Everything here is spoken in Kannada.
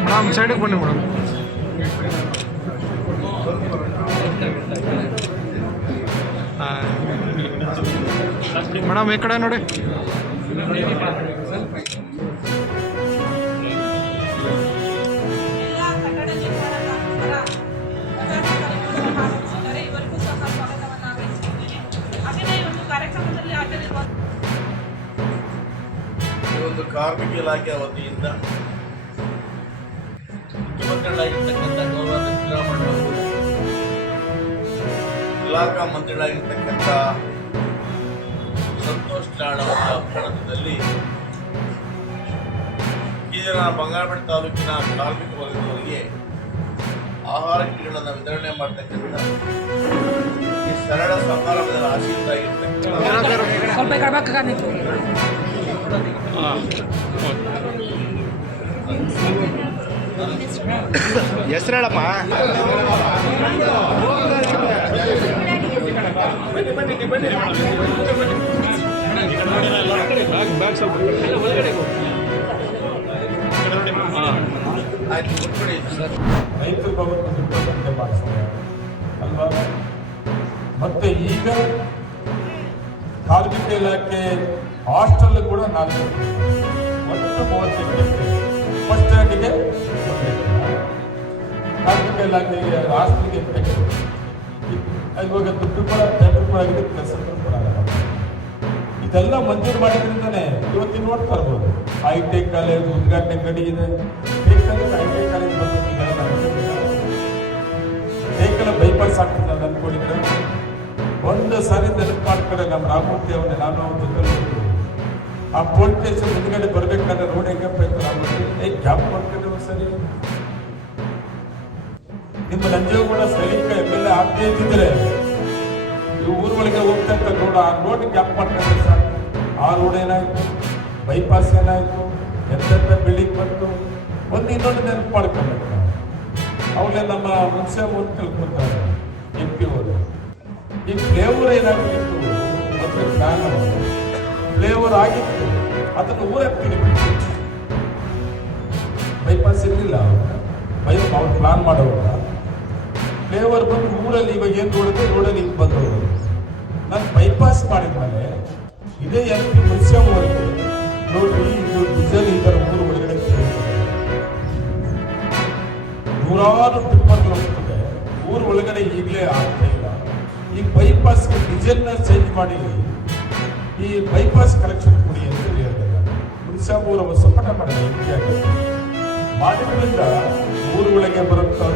ಮೇಡಮ್ ಸೈಡಿಗೆ ಬನ್ನಿ ಮೇಡಮ್. ಮೇಡಮ್ ಈ ಕಡೆ ನೋಡಿ. ಒಂದು ಕಾರ್ಮಿಕ ಇಲಾಖೆ ವತಿಯಿಂದ ಮುಖ್ಯಮಂತ್ರಿಗಳಾಗಿರ್ತಕ್ಕಂಥ ಗೌರವ ಸಿದ್ದರಾಮಯ್ಯ ಅವರು ಇಲಾಖಾ ಮಂತ್ರಿಗಳಾಗಿರ್ತಕ್ಕಂಥ ಸಂತೋಷ್ ಲಾಡ್ ಅವರ ಪ್ರಕರಣದಲ್ಲಿ ಈ ದಿನ ಬಂಗಾರಪೇಟೆ ತಾಲೂಕಿನ ಕಾರ್ಮಿಕ ವರ್ಗದವರಿಗೆ ಆಹಾರ ಕಿಟ್ಗಳನ್ನು ವಿತರಣೆ ಮಾಡ್ತಕ್ಕಂಥ ಈ ಸರಳ ಸಮಾರಂಭದ ಆಶೀರ್ವಾದ ಹೆಸರು ಹೇಳಮ್ಮ. ರೈತರು ಅಲ್ವಾ? ಮತ್ತೆ ಈಗ ಕಾರ್ಮಿಕ ಇಲಾಖೆ ಹಾಸ್ಟೆಲ್ ಕೂಡ 4 ಒಟ್ಟು 38 ಫಸ್ಟ್ ಸ್ಟ್ಯಾಂಡಿಗೆ ಕಾರ್ಮಿಕ ಇಲಾಖೆಗೆ ಹಾಸ್ಟೆಲ್ಗೆ ಇವಾಗ ದುಡ್ಡು ಕೂಡ ಟೆಂಡರ್ ಕೂಡ ಆಗಿದೆ, ಕೆಲಸ ಕೂಡ ಆಗಲ್ಲ. ಇದೆಲ್ಲ ಮಂಜೂರು ಮಾಡಿದ್ರಿಂದಾನೆ ಇವತ್ತಿನ ನೋಡ್ತಾ ಇರ್ಬೋದು. ಐಟೆಕ್ ಕಾಲೇಜ್ ಉದ್ಘಾಟನೆ ಗಡಿ ಇದೆ. ಐಟೆಕ್ ಕಾಲೇಜ್ ಬೇಕಲ್ಲ ಬೈಪಾಸ್ ಆಗ್ತದೆ ಅಂತ ಅನ್ಕೊಂಡಿದ್ರೆ ಒಂದು ಸಾರಿ ನೆನಪು ಮಾಡ್ತಾರೆ. ನಮ್ಮ ರಾಮಮೂರ್ತಿ ಅವನ್ನೇ ನಾನು ಅವ್ರ ಜೊತೆ ಆ ಪೊಲೀಸ್ ಸ್ಟೇಷನ್ ಮುಂದ್ಗಡೆ ಬರ್ಬೇಕಾದ್ರೆ ರೋಡ್ ಹೆಂಗೆ ಪ್ರಯತ್ನ ಗ್ಯಾಪ್ ಮಾಡ್ಕೊಂಡು ಸರಿ ನಿಮ್ಮ ನಂಜೇಗೌಡ ಸೈನಿಕ MLA ಆಗದೇ ಇದ್ದಿದ್ರೆ ಈ ಊರೊಳಗೆ ಹೋಗ್ತಂತ ರೋಡ್ ಆ ರೋಡ್ ಗ್ಯಾಪ್ ಮಾಡ್ಕೊಂಡ್ರೆ ಸರ್ ಆ ರೋಡ್ ಏನಾಯ್ತು, ಬೈಪಾಸ್ ಏನಾಯ್ತು, ಎಂತೆಂಥ ಬಿಲ್ಡಿಂಗ್ ಬಂತು. ಒಂದು ಇನ್ನೊಂದು ನೆನಪು ಮಾಡ್ಕೊಬೇಕು. ಅವಳೇ ನಮ್ಮ ಮುನ್ಸಿಪಲ್ ಓದಿ ತಿಳ್ಕೊತಾರೆ MP ಅವರು. ಈ ಫ್ಲೇವರ್ ಏನಾಗ್ತಿತ್ತು ಮತ್ತೆ ಪ್ಲಾನ್ ಫ್ಲೇವರ್ ಆಗಿತ್ತು, ಅದನ್ನು ಊರಾಗ್ತೀನಿ ಬೈಪಾಸ್ ಇರಲಿಲ್ಲ. ಅವ್ರು ಪ್ಲಾನ್ ಮಾಡೋವಾಗ ಫ್ಲೇವರ್ ಬಂದು ಊರಲ್ಲಿ ಇವಾಗ ಏನು ನೋಡಿದ್ರೆ ರೋಡಲ್ಲಿ ಹಿಂಗೆ ಬಂದವರು. ನಾನು ಬೈಪಾಸ್ ಮಾಡಿದ್ಮೇಲೆ ಇದೇ MP ಮುನ್ಸಿಪಲ್ ಅವರಿಗೆ ನೋಡ್ರಿ ಇದು ಡೀಸೆಲ್ ಈ ಥರ ಊರು ಒಳಗಡೆ ನೂರಾರು ಟಿಪ್ಪರ್ಗಳು ಹೋಗ್ತದೆ, ಊರು ಒಳಗಡೆ ಈಗಲೇ ಆಗ್ತಾ ಇಲ್ಲ. ಈ ಬೈಪಾಸ್ಗೆ ಡೀಸೆಲ್ನ ಚೇಂಜ್ ಮಾಡಿ ಈ ಬೈಪಾಸ್ ಕಲೆಕ್ಷನ್ ಕೊಡಿ ಅಂತ ಹೇಳಿದ್ದಾರೆ. ಮುನ್ಸಿಪಲ್ ಅವರು ಸಪೋರ್ಟ್ ಮಾಡಿದ್ರಿಂದ ಊರುಗಳಿಗೆ ಬರುತ್ತಾ